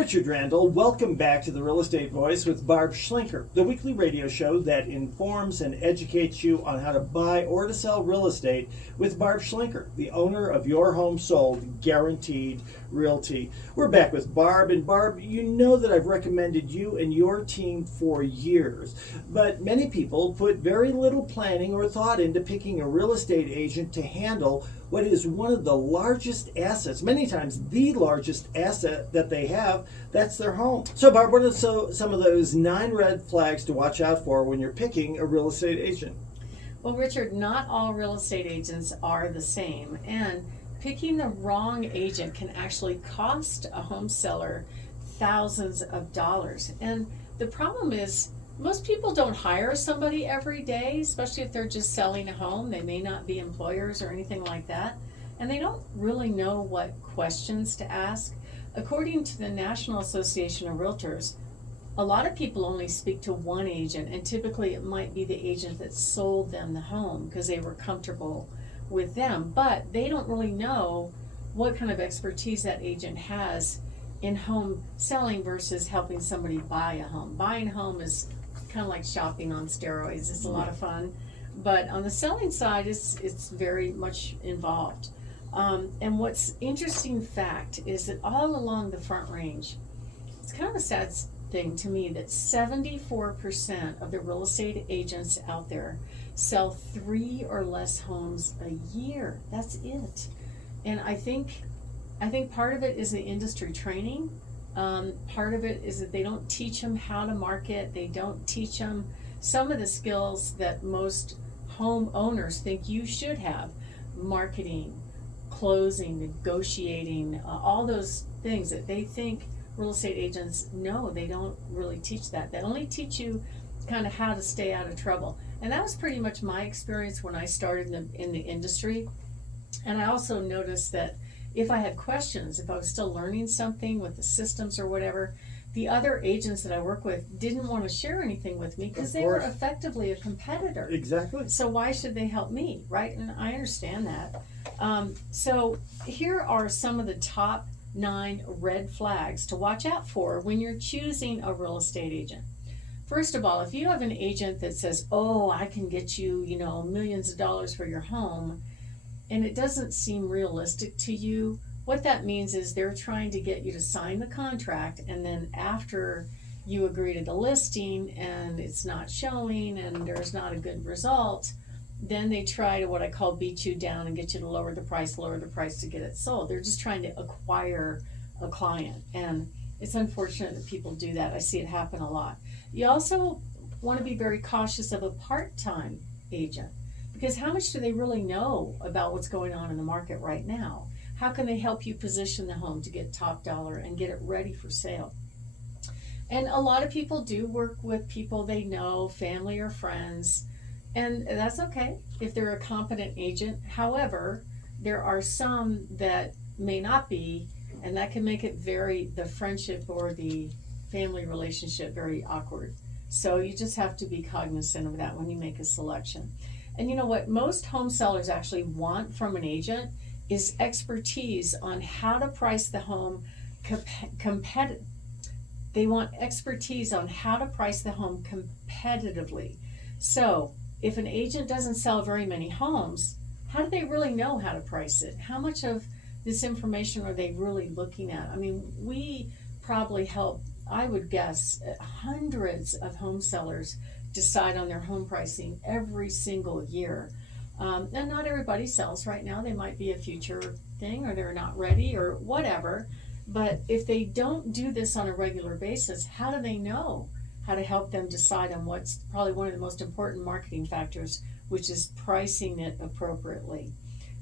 Richard Randall. Welcome back to the Real Estate Voice with Barb Schlinker, the weekly radio show that informs and educates you on how to buy or to sell real estate with Barb Schlinker, the owner of Your Home Sold Guaranteed Realty. We're back with Barb, and Barb, you know that I've recommended you and your team for years, but many people put very little planning or thought into picking a real estate agent to handle what is one of the largest assets, many times the largest asset that they have, that's their home. So Barb, what are some of those 9 red flags to watch out for when you're picking a real estate agent? Well, Richard, not all real estate agents are the same, and picking the wrong agent can actually cost a home seller thousands of dollars. And the problem is, most people don't hire somebody every day, especially if they're just selling a home. They may not be employers or anything like that, and they don't really know what questions to ask. According to the National Association of Realtors, a lot of people only speak to one agent, and typically it might be the agent that sold them the home because they were comfortable with them, but they don't really know what kind of expertise that agent has in home selling versus helping somebody buy a home. Buying a home is kind of like shopping on steroids. It's a lot of fun, but on the selling side, it's very much involved. And what's interesting fact is that all along the Front Range, it's kind of a sad thing to me that 74% of the real estate agents out there sell 3 or less homes a year. That's it. And I think part of it is the industry training. Part of it is that they don't teach them how to market. They don't teach them some of the skills that most homeowners think you should have: marketing, closing, negotiating, all those things that they think real estate agents know. They don't really teach that. They only teach you kind of how to stay out of trouble. And that was pretty much my experience when I started in the industry. And I also noticed that if I had questions, if I was still learning something with the systems or whatever, the other agents that I work with didn't want to share anything with me because they were effectively a competitor. Exactly. So why should they help me, right? And I understand that. So here are some of the top 9 red flags to watch out for when you're choosing a real estate agent. First of all, if you have an agent that says, oh, I can get you, millions of dollars for your home, and it doesn't seem realistic to you, what that means is they're trying to get you to sign the contract, and then after you agree to the listing and it's not showing and there's not a good result, then they try to, what I call, beat you down and get you to lower the price to get it sold. They're just trying to acquire a client, and it's unfortunate that people do that. I see it happen a lot. You also want to be very cautious of a part-time agent, because how much do they really know about what's going on in the market right now? How can they help you position the home to get top dollar and get it ready for sale? And a lot of people do work with people they know, family or friends, and that's okay if they're a competent agent. However, there are some that may not be, and that can make it the friendship or the family relationship very awkward. So you just have to be cognizant of that when you make a selection. And you know what most home sellers actually want from an agent is expertise on how to price the home competitive. They want expertise on how to price the home competitively. So if an agent doesn't sell very many homes, how do they really know how to price it? How much of this information are they really looking at? I mean, we probably help, I would guess, hundreds of home sellers decide on their home pricing every single year. And not everybody sells right now. They might be a future thing, or they're not ready, or whatever. But if they don't do this on a regular basis, how do they know how to help them decide on what's probably one of the most important marketing factors, which is pricing it appropriately?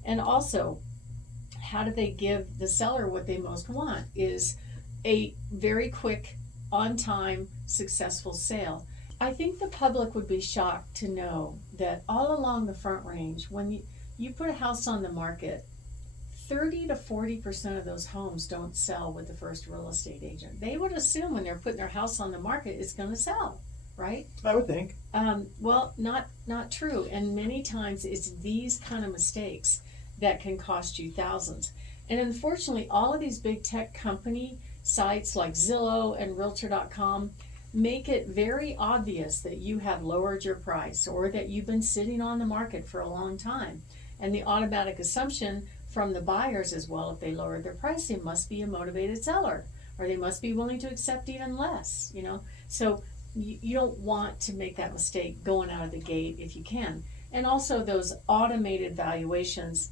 And also, how do they give the seller what they most want is a very quick, on-time, successful sale. I think the public would be shocked to know that all along the Front Range, when you put a house on the market, 30 to 40% of those homes don't sell with the first real estate agent. They would assume when they're putting their house on the market, it's going to sell, right? I would think. Well, not true. And many times it's these kind of mistakes that can cost you thousands. And unfortunately, all of these big tech companies sites like Zillow and Realtor.com make it very obvious that you have lowered your price or that you've been sitting on the market for a long time. And the automatic assumption from the buyers is, well, if they lowered their price, they must be a motivated seller, or they must be willing to accept even less, you know? So you don't want to make that mistake going out of the gate if you can. And also those automated valuations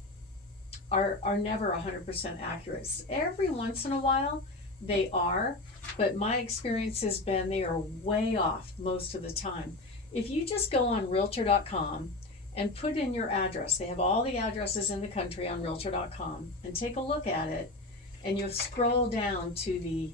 are never 100% accurate. Every once in a while they are, but my experience has been they are way off most of the time. If you just go on Realtor.com and put in your address, they have all the addresses in the country on Realtor.com, and take a look at it, and you'll scroll down to the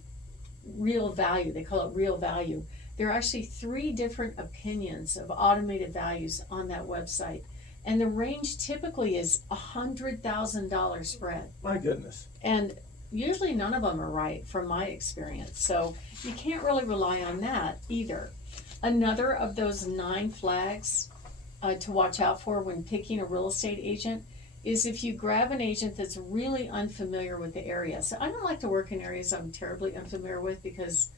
real value. They call it real value. There are actually 3 different opinions of automated values on that website, and the range typically is $100,000 spread. My goodness. And usually none of them are right from my experience, so you can't really rely on that either. Another of those 9 flags to watch out for when picking a real estate agent is if you grab an agent that's really unfamiliar with the area. So I don't like to work in areas I'm terribly unfamiliar with, because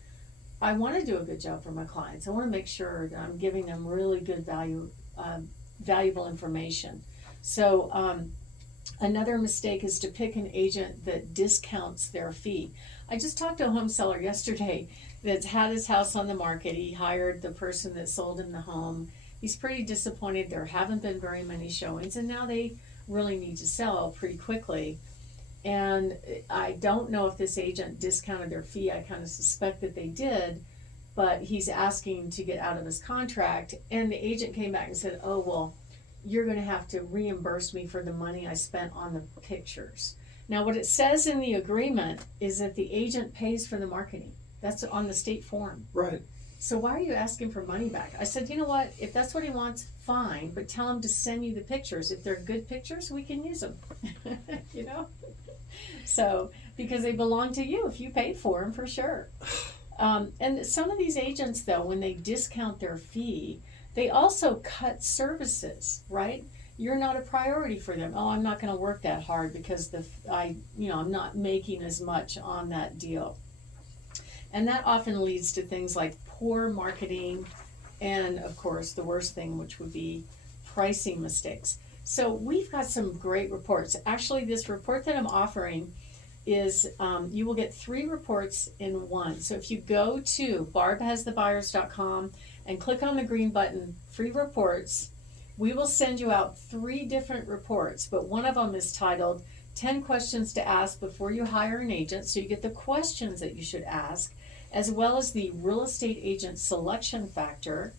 I want to do a good job for my clients. I want to make sure that I'm giving them really good valuable information. So another mistake is to pick an agent that discounts their fee. I just talked to a home seller yesterday that's had his house on the market. He hired the person that sold him the home. He's pretty disappointed. There haven't been very many showings, and now they really need to sell pretty quickly. And I don't know if this agent discounted their fee. I kind of suspect that they did, but he's asking to get out of his contract. And the agent came back and said, oh, well, you're going to have to reimburse me for the money I spent on the pictures. Now, what it says in the agreement is that the agent pays for the marketing. That's on the state form. Right. So why are you asking for money back? I said, you know what, if that's what he wants, fine, but tell him to send you the pictures. If they're good pictures, we can use them, you know? So, because they belong to you if you paid for them, for sure. And some of these agents, though, when they discount their fee, they also cut services, right? You're not a priority for them. Oh, I'm not going to work that hard because I'm not making as much on that deal. And that often leads to things like poor marketing, and of course the worst thing, which would be pricing mistakes. So we've got some great reports. Actually, this report that I'm offering is you will get 3 reports in one. So if you go to barbhasthebuyers.com and click on the green button, free reports, we will send you out 3 different reports, but one of them is titled 10 questions to ask before you hire an agent. So you get the questions that you should ask, as well as the real estate agent selection factor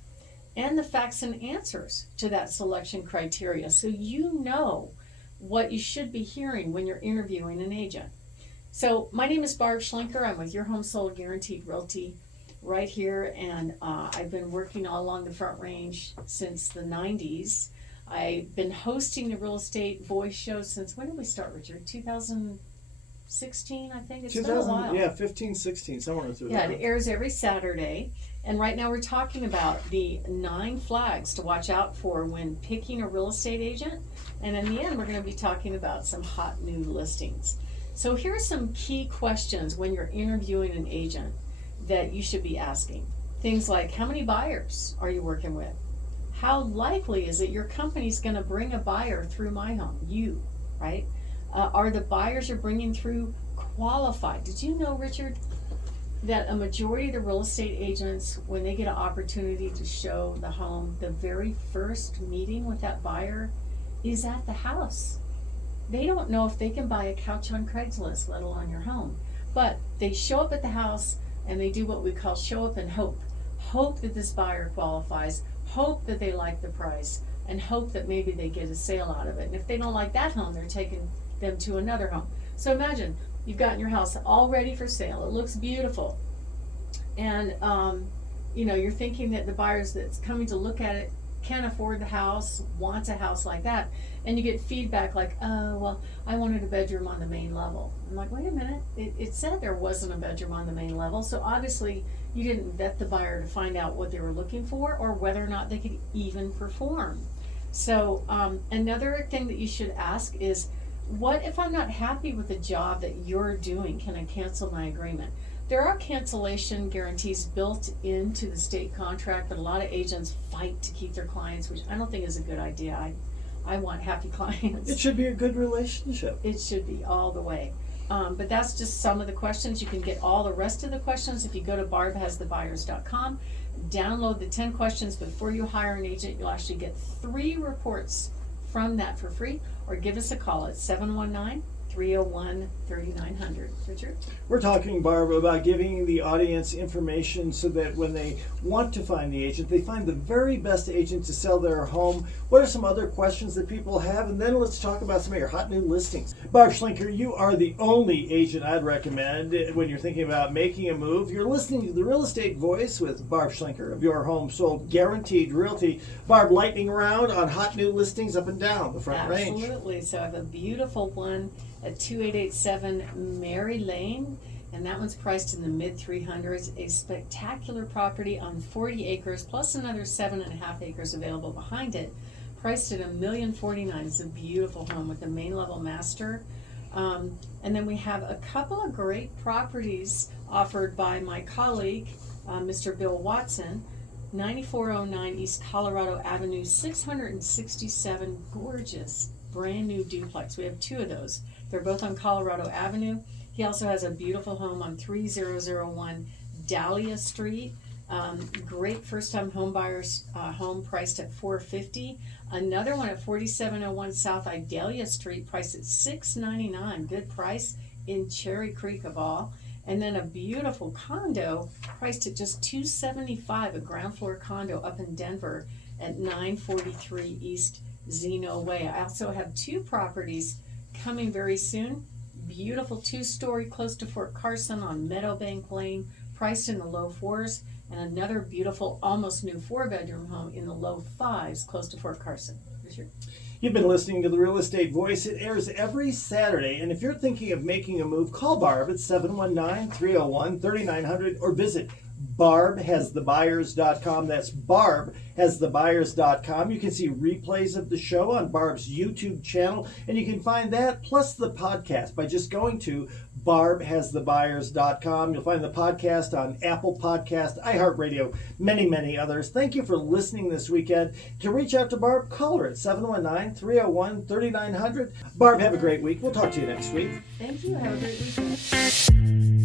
and the facts and answers to that selection criteria, so you know what you should be hearing when you're interviewing an agent. So my name is Barb Schlinker. I'm with Your Home Sold Guaranteed Realty right here, and I've been working all along the Front Range since the 90s. I've been hosting the Real Estate Voice Show since, when did we start, Richard? 2016, I think. It's been a while. Yeah, 15, 16, somewhere through there. there. Yeah, it airs every Saturday. And right now we're talking about the 9 flags to watch out for when picking a real estate agent. And in the end, we're going to be talking about some hot new listings. So here are some key questions when you're interviewing an agent that you should be asking. Things like, how many buyers are you working with? How likely is it your company's going to bring a buyer through my home? You, right? Are the buyers you're bringing through qualified? Did you know, Richard, that a majority of the real estate agents, when they get an opportunity to show the home, the very first meeting with that buyer is at the house? They don't know if they can buy a couch on Craigslist, let alone your home. But they show up at the house and they do what we call show up and hope. Hope that this buyer qualifies, hope that they like the price, and hope that maybe they get a sale out of it. And if they don't like that home, they're taking them to another home. So imagine you've gotten your house all ready for sale. It looks beautiful. And you're thinking that the buyers that's coming to look at it can't afford the house, wants a house like that. And you get feedback like, oh, well, I wanted a bedroom on the main level. I'm like, wait a minute, it said there wasn't a bedroom on the main level. So obviously you didn't vet the buyer to find out what they were looking for or whether or not they could even perform. So another thing that you should ask is, what if I'm not happy with the job that you're doing? Can I cancel my agreement? There are cancellation guarantees built into the state contract, but a lot of agents fight to keep their clients, which I don't think is a good idea. I want happy clients. It should be a good relationship. It should be all the way. But that's just some of the questions. You can get all the rest of the questions if you go to barbhasthebuyers.com. Download the 10 questions before you hire an agent. You'll actually get 3 reports from that for free, or give us a call at 719-301-3900. Richard? We're talking, Barb, about giving the audience information so that when they want to find the agent, they find the very best agent to sell their home. What are some other questions that people have? And then let's talk about some of your hot new listings. Barb Schlinker, you are the only agent I'd recommend when you're thinking about making a move. You're listening to the Real Estate Voice with Barb Schlinker of Your Home Sold Guaranteed Realty. Barb, lightning round on hot new listings up and down the front range. Absolutely. So I have a beautiful one at 2887 Mary Lane, and that one's priced in the mid 300s. A spectacular property on 40 acres plus another 7.5 acres available behind it, priced at $1,049,000. It's a beautiful home with a main level master. And then we have a couple of great properties offered by my colleague, Mr. Bill Watson. 9409 East Colorado Avenue, 667 gorgeous brand new duplex. We have 2 of those. They're both on Colorado Avenue. He also has a beautiful home on 3001 Dahlia Street. Great first-time home buyers home priced at $450,000. Another one at 4701 South Idalia Street, priced at $699,000. Good price in Cherry Creek of all. And then a beautiful condo priced at just $275,000, a ground floor condo up in Denver at 943 East Zeno Way. I also have 2 properties coming very soon. Beautiful 2-story close to Fort Carson on Meadowbank Lane, priced in the low 4s, and another beautiful almost new 4-bedroom home in the low 5s close to Fort Carson. Richard? You've been listening to the Real Estate Voice. It airs every Saturday, and if you're thinking of making a move, call Barb at 719-301-3900 or visit barbhasthebuyers.com. That's barbhasthebuyers.com. You can see replays of the show on Barb's YouTube channel, and you can find that plus the podcast by just going to barbhasthebuyers.com. You'll find the podcast on Apple Podcast, iHeartRadio, many, many others. Thank you for listening this weekend. To reach out to Barb, call her at 719-301-3900. Barb, have a great week. We'll talk to you next week. Thank you. Have a great weekend.